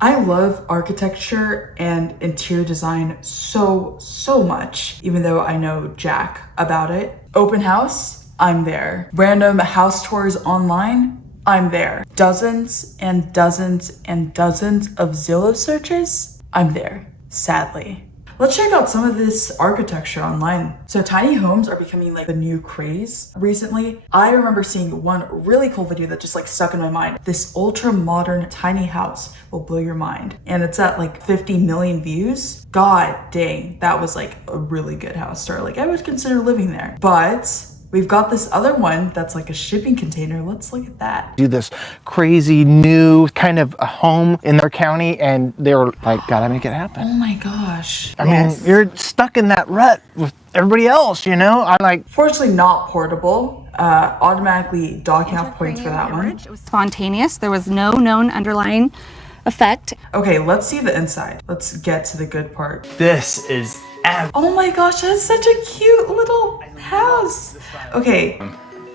I love architecture and interior design so much, even though I know jack about it. Open house, I'm there. Random house tours online, I'm there. Dozens and dozens and dozens of Zillow searches, I'm there, sadly. Let's check out some of this architecture online. So tiny homes are becoming like the new craze recently. I remember seeing one really cool video that just like stuck in my mind. This ultra modern tiny house will blow your mind. And it's at like 50 million views. God dang, that was like a really good house start. Like I would consider living there. But we've got this other one that's like a shipping container. Let's look at that. Do this crazy new kind of a home in their county, and they were like, gotta make it happen. Oh my gosh. I mean, you're stuck in that rut with everybody else, you know? I'm like... Fortunately not portable. Automatically docking off points for that one. It was spontaneous. There was no known underlying effect. Okay, let's see the inside. Let's get to the good part. This is oh my gosh, that's such a cute little house. Okay.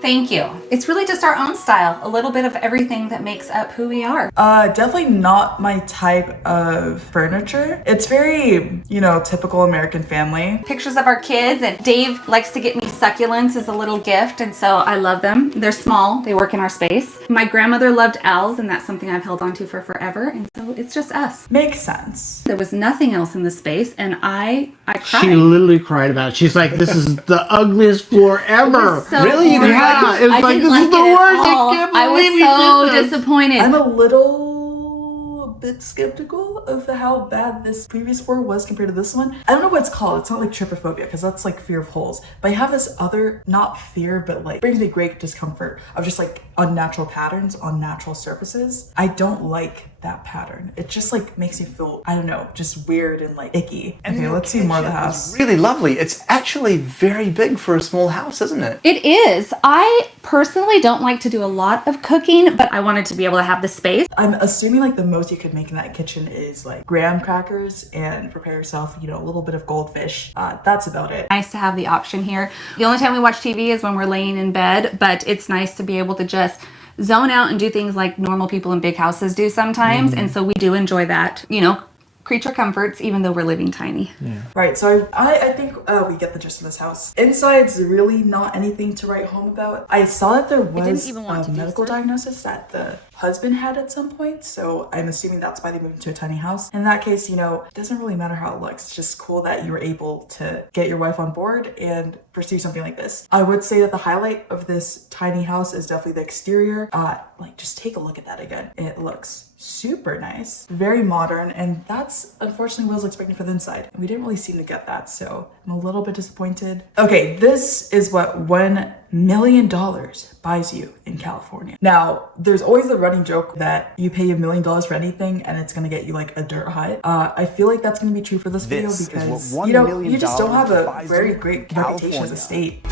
Thank you. It's really just our own style. A little bit of everything that makes up who we are. Definitely not my type of furniture. It's very, you know, typical American family. Pictures of our kids, and Dave likes to get me succulents as a little gift, and so I love them. They're small, they work in our space. My grandmother loved owls, and that's something I've held on to for forever, and so it's just us. Makes sense. There was nothing else in the space, and I cried. She literally cried about it. She's like, this is the ugliest floor ever. So really? horrible. Yeah, it was I like, didn't this is the it at worst. all. I can't I believe was you so did this. disappointed. I'm a little bit skeptical of how bad this previous floor was compared to this one. I don't know what it's called. It's not like trypophobia, because that's like fear of holes. But I have this other, not fear, but like brings me great discomfort of just like unnatural patterns on natural surfaces. I don't like that pattern. It just like makes me feel, I don't know, just weird and like icky. Okay, let's see more of the house. really lovely. It's actually very big for a small house, isn't it? It is. I personally don't like to do a lot of cooking, but I wanted to be able to have the space. I'm assuming like the most you could make in that kitchen is like graham crackers and prepare yourself, you know, a little bit of goldfish. That's about it. Nice to have the option here. The only time we watch TV is when we're laying in bed, but it's nice to be able to just zone out and do things like normal people in big houses do sometimes. And so we do enjoy that, you know, creature comforts, even though we're living tiny. Yeah. Right, so I think we get the gist of this house. Inside's really not anything to write home about. I saw that there was a medical diagnosis that the husband had at some point, so I'm assuming that's why they moved into a tiny house. In that case, you know, it doesn't really matter how it looks. It's just cool that you were able to get your wife on board and pursue something like this. I would say that the highlight of this tiny house is definitely the exterior. Like, just take a look at that again. It looks super nice, very modern, and that's unfortunately what I was expecting for the inside. We didn't really seem to get that, so I'm a little bit disappointed. Okay, this is what $1 million buys you in California. Now, there's always the running joke that you pay $1 million for anything and it's gonna get you like a dirt hut. I feel like that's gonna be true for this video because, you know, you just don't have a very great reputation as a state.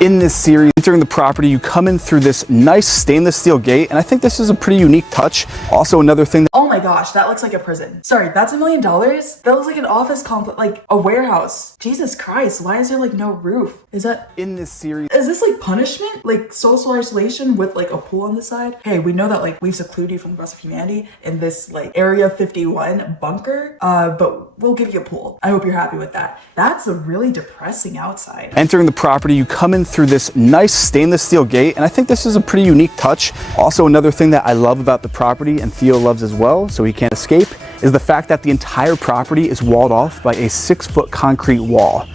In this series, entering the property, you come in through this nice stainless steel gate, and I think this is a pretty unique touch. Also, another thing Oh my gosh, that looks like a prison. Sorry, that's $1 million? That looks like an office complex, like a warehouse. Jesus Christ, why is there like no roof? Is that... in this series... is this like punishment? Like social isolation with like a pool on the side? Hey, we know that like we've secluded you from the rest of humanity in this like Area 51 bunker, but we'll give you a pool. I hope you're happy with that. That's a really depressing outside. Entering the property, you come in through this nice stainless steel gate, and I think this is a pretty unique touch. Also, another thing that I love about the property, and Theo loves as well, so he can't escape, is the fact that the entire property is walled off by a 6-foot concrete wall.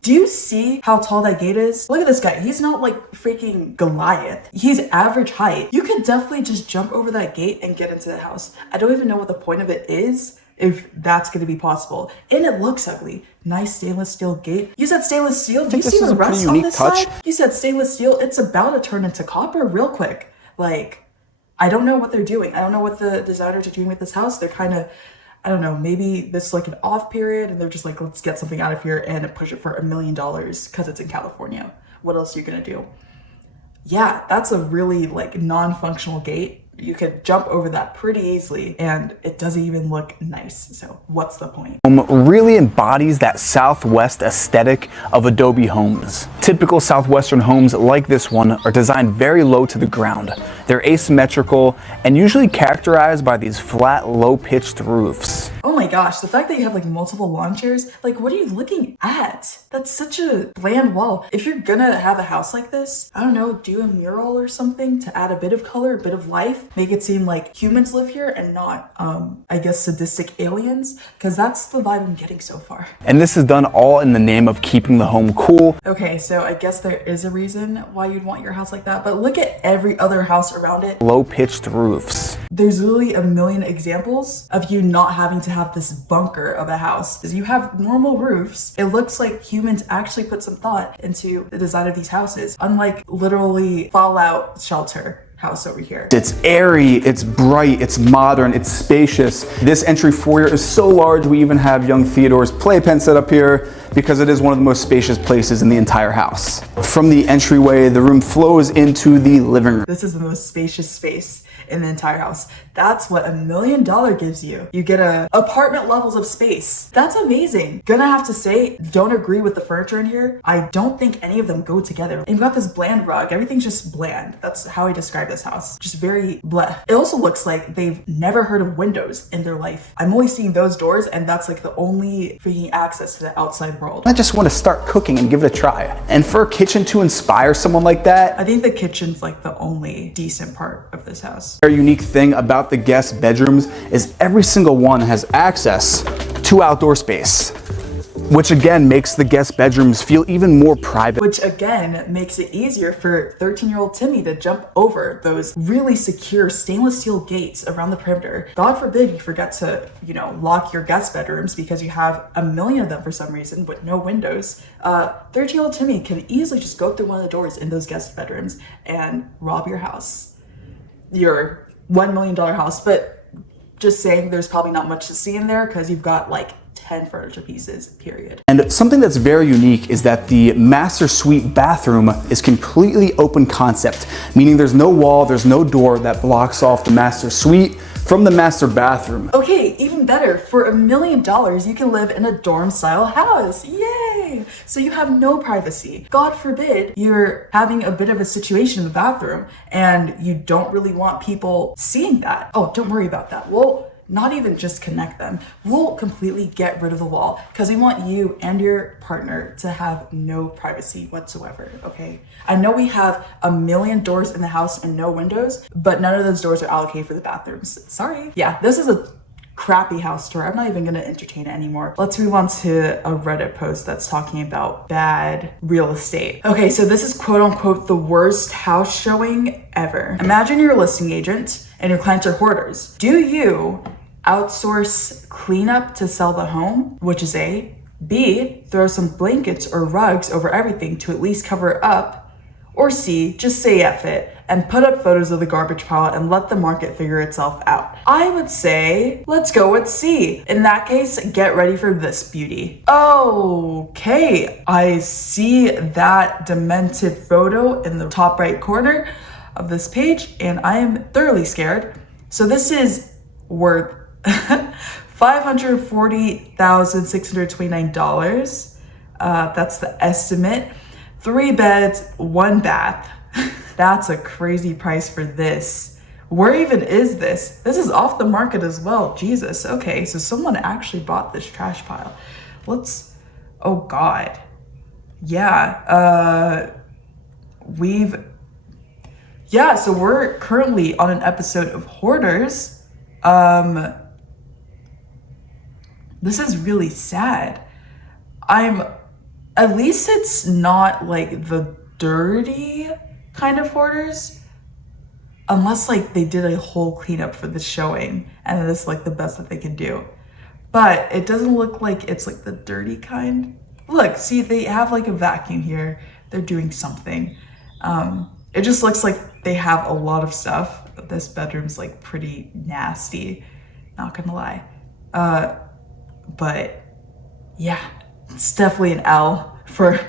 Do you see how tall that gate is? Look at this guy. He's not like freaking Goliath. He's average height. You could definitely just jump over that gate and get into the house. I don't even know what the point of it is, if that's going to be possible. And it looks ugly. Nice stainless steel gate. You said stainless steel? Do you see the rust on this side? You said stainless steel. It's about to turn into copper real quick. Like, I don't know what they're doing. I don't know what the designers are doing with this house. They're kind of, I don't know, maybe this is like an off period and they're just like, let's get something out of here and push it for $1 million because it's in California. What else are you going to do? Yeah, that's a really like non-functional gate. You could jump over that pretty easily and it doesn't even look nice. So what's the point? Really embodies that Southwest aesthetic of Adobe homes. Typical Southwestern homes like this one are designed very low to the ground. They're asymmetrical and usually characterized by these flat, low-pitched roofs. Oh my gosh, the fact that you have like multiple lawn chairs, like what are you looking at? That's such a bland wall. If you're gonna have a house like this, I don't know, do a mural or something to add a bit of color, a bit of life, make it seem like humans live here and not, I guess, sadistic aliens, because that's the vibe I'm getting so far. And this is done all in the name of keeping the home cool. Okay, so I guess there is a reason why you'd want your house like that, but look at every other house around it. Low-pitched roofs. There's literally a million examples of you not having to have this bunker of a house. Because you have normal roofs, it looks like humans actually put some thought into the design of these houses, unlike literally Fallout shelter house over here. It's airy, it's bright, it's modern, it's spacious. This entry foyer is so large we even have young Theodore's playpen set up here because it is one of the most spacious places in the entire house. From the entryway, the room flows into the living room. This is the most spacious space in the entire house. That's what $1 million gives you. You get apartment levels of space. That's amazing. Gonna have to say, don't agree with the furniture in here. I don't think any of them go together. And you've got this bland rug. Everything's just bland. That's how I describe this house. Just very bleh. It also looks like they've never heard of windows in their life. I'm only seeing those doors and that's like the only freaking access to the outside world. I just want to start cooking and give it a try. And for a kitchen to inspire someone like that, I think the kitchen's like the only decent part of this house. A unique thing about the guest bedrooms is every single one has access to outdoor space, which again makes the guest bedrooms feel even more private. Which again makes it easier for 13-year-old Timmy to jump over those really secure stainless steel gates around the perimeter. God forbid you forget to, lock your guest bedrooms because you have a million of them for some reason with no windows. 13-year-old Timmy can easily just go through one of the doors in those guest bedrooms and rob your house. Your $1 million house, but just saying there's probably not much to see in there because you've got like 10 furniture pieces, period. And something that's very unique is that the master suite bathroom is completely open concept, meaning there's no wall, there's no door that blocks off the master suite from the master bathroom. Okay, even better. For $1 million, you can live in a dorm style house. Yay! So you have no privacy. God forbid you're having a bit of a situation in the bathroom and you don't really want people seeing that. Oh, don't worry about that. We'll not even just connect them. We'll completely get rid of the wall because we want you and your partner to have no privacy whatsoever, okay? I know we have 1 million doors in the house and no windows, but none of those doors are allocated for the bathrooms. Sorry. Yeah, this is a crappy house tour. I'm not even gonna entertain it anymore. Let's move on to a Reddit post that's talking about bad real estate. Okay, so this is quote unquote the worst house showing ever. Imagine you're a listing agent and your clients are hoarders. Do you outsource cleanup to sell the home, which is A? B, throw some blankets or rugs over everything to at least cover it up? Or C, just say F it and put up photos of the garbage pile and let the market figure itself out? I would say, let's go with C. In that case, get ready for this beauty. Okay, I see that demented photo in the top right corner of this page and I am thoroughly scared. So this is worth $540,629. That's the estimate. 3 beds, 1 bath. That's a crazy price for this. Where even is this? This is off the market as well. Jesus. Okay, so someone actually bought this trash pile. Oh God. Yeah. So we're currently on an episode of Hoarders. This is really sad. At least it's not like the dirty kind of hoarders, unless like they did a whole cleanup for the showing and it's like the best that they can do. But it doesn't look like it's like the dirty kind. Look, see, they have like a vacuum here. They're doing something. It just looks like they have a lot of stuff. This bedroom's like pretty nasty, not gonna lie. But yeah, it's definitely an L for,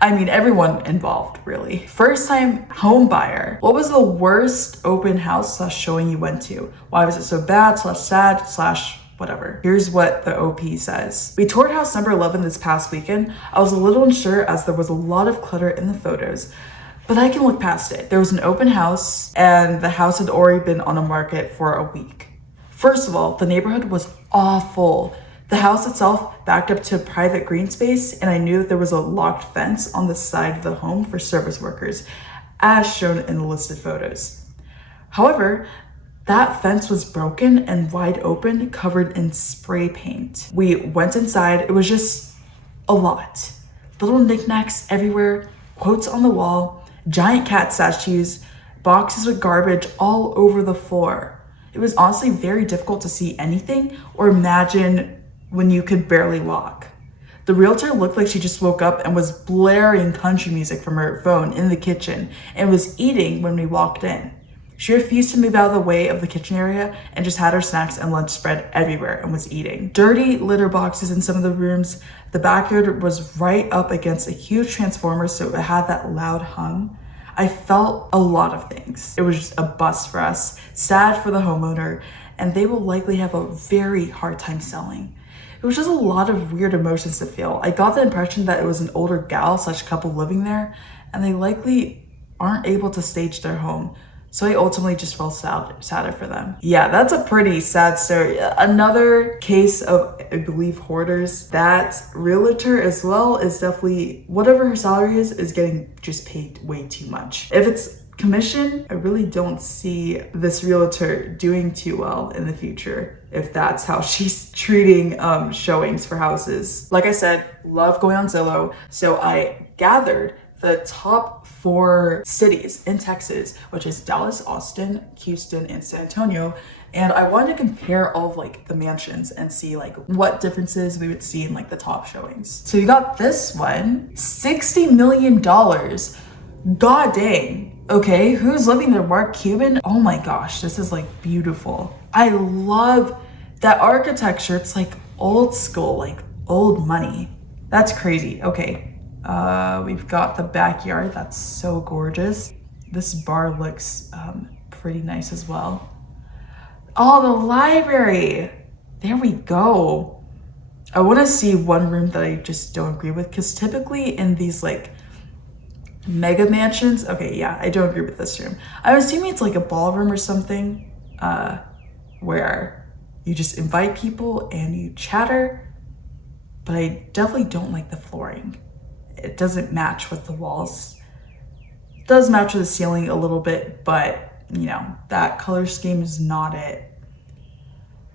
everyone involved, really. First time home buyer. What was the worst open house / showing you went to? Why was it so bad / sad / whatever? Here's what the OP says. We toured house number 11 this past weekend. I was a little unsure as there was a lot of clutter in the photos. But I can look past it. There was an open house and the house had already been on the market for a week. First of all, the neighborhood was awful. The house itself backed up to a private green space, and I knew that there was a locked fence on the side of the home for service workers, as shown in the listed photos. However, that fence was broken and wide open, covered in spray paint. We went inside. It was just a lot. Little knickknacks everywhere, quotes on the wall, giant cat statues, boxes with garbage all over the floor. It was honestly very difficult to see anything or imagine when you could barely walk. The realtor looked like she just woke up and was blaring country music from her phone in the kitchen and was eating when we walked in. She refused to move out of the way of the kitchen area and just had her snacks and lunch spread everywhere and was eating. Dirty litter boxes in some of the rooms. The backyard was right up against a huge transformer, so it had that loud hum. I felt a lot of things. It was just a bust for us, sad for the homeowner, and they will likely have a very hard time selling. It was just a lot of weird emotions to feel. I got the impression that it was an older gal/couple living there, and they likely aren't able to stage their home. So I ultimately just felt sadder for them. Yeah, that's a pretty sad story. Another case of, I believe, hoarders. That realtor as well is definitely, whatever her salary is getting just paid way too much. If it's commission, I really don't see this realtor doing too well in the future if that's how she's treating showings for houses. Like I said, love going on Zillow, so I gathered the top 4 cities in Texas, which is Dallas, Austin, Houston, and San Antonio. And I wanted to compare all of like the mansions and see like what differences we would see in like the top showings. So you got this one, $60 million. God dang. Okay, who's living there? Mark Cuban? Oh my gosh, this is like beautiful. I love that architecture. It's like old school, like old money. That's crazy. Okay. We've got the backyard. That's so gorgeous. This bar looks pretty nice as well. Oh, the library. There we go. I want to see one room that I just don't agree with, because typically in these like mega mansions, okay, yeah, I don't agree with this room. I'm assuming it's like a ballroom or something, where you just invite people and you chatter, but I definitely don't like the flooring. It doesn't match with the walls. It does match with the ceiling a little bit, but you know, that color scheme is not it.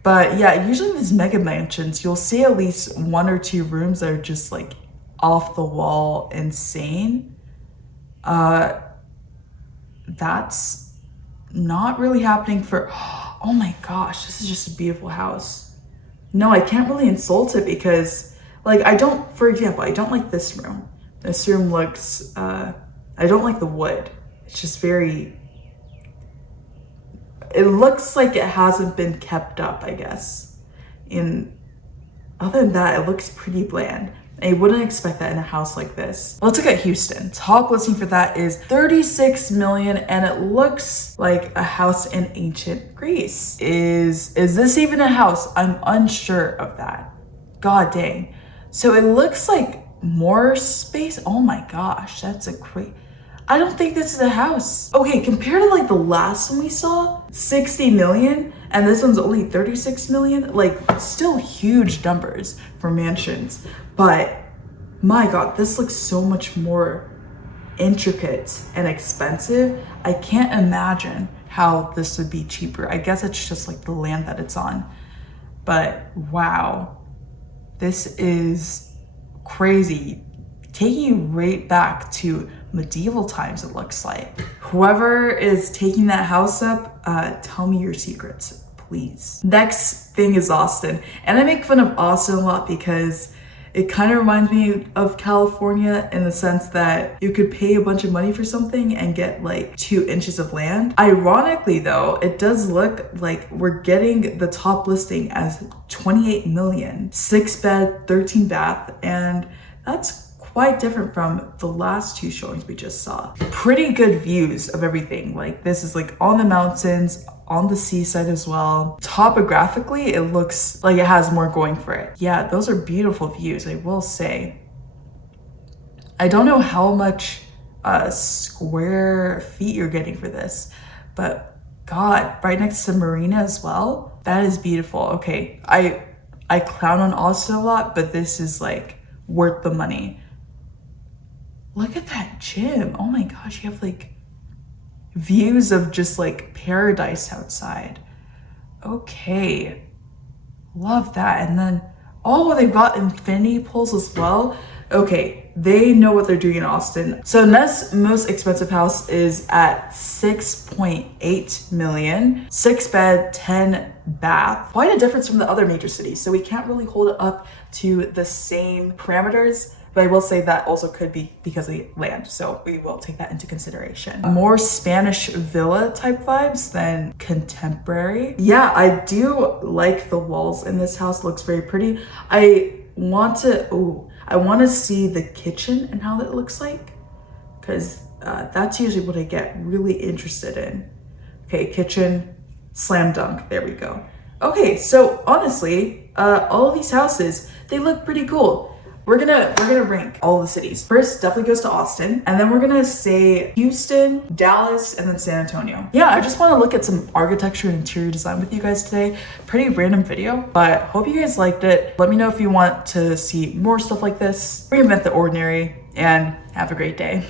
But yeah, usually in these mega mansions, you'll see at least 1 or 2 rooms that are just like off the wall insane. That's not really happening for, oh my gosh, this is just a beautiful house. No, I can't really insult it because like for example, I don't like this room. This room looks, I don't like the wood. It's just very, it looks like it hasn't been kept up, I guess. Other than that, it looks pretty bland. And you wouldn't expect that in a house like this. Let's look at Houston. Top listing for that is $36 million, and it looks like a house in ancient Greece. Is this even a house? I'm unsure of that. God dang. So it looks like more space. Oh my gosh, that's a great, I don't think this is a house. Okay, compared to like the last one we saw, 60 million, and this one's only 36 million, like still huge numbers for mansions. But my God, this looks so much more intricate and expensive. I can't imagine how this would be cheaper. I guess it's just like the land that it's on. But wow, this is crazy. Taking you right back to medieval times, it looks like. Whoever is taking that house up, tell me your secrets, please. Next thing is Austin. And I make fun of Austin a lot because it kind of reminds me of California in the sense that you could pay a bunch of money for something and get like 2 inches of land. Ironically though, it does look like we're getting the top listing as 28 million, 6 bed, 13 bath, and that's quite different from the last 2 showings we just saw. Pretty good views of everything. Like this is like on the mountains, on the seaside as well. Topographically, it looks like it has more going for it. Yeah, those are beautiful views, I will say. I don't know how much square feet you're getting for this. But God, right next to marina as well. That is beautiful. Okay, I clown on Austin a lot, but this is like worth the money. Look at that gym. Oh my gosh, you have like views of just like paradise outside. Okay, love that. And then, oh, they've got infinity pools as well. Okay, they know what they're doing in Austin. So Nest's most expensive house is at 6.8 million, 6 bed, 10 bath. Quite a difference from the other major cities. So we can't really hold it up to the same parameters, but I will say that also could be because of land. So we will take that into consideration. More Spanish villa type vibes than contemporary. Yeah, I do like the walls in this house. Looks very pretty. I want to see the kitchen and how that looks like, because that's usually what I get really interested in. Okay, kitchen, slam dunk, there we go. Okay, so honestly, all of these houses, they look pretty cool. We're gonna rank all the cities. First, definitely goes to Austin, and then we're gonna say Houston, Dallas, and then San Antonio. Yeah, I just want to look at some architecture and interior design with you guys today. Pretty random video, but hope you guys liked it. Let me know if you want to see more stuff like this. Reinvent the ordinary, and have a great day.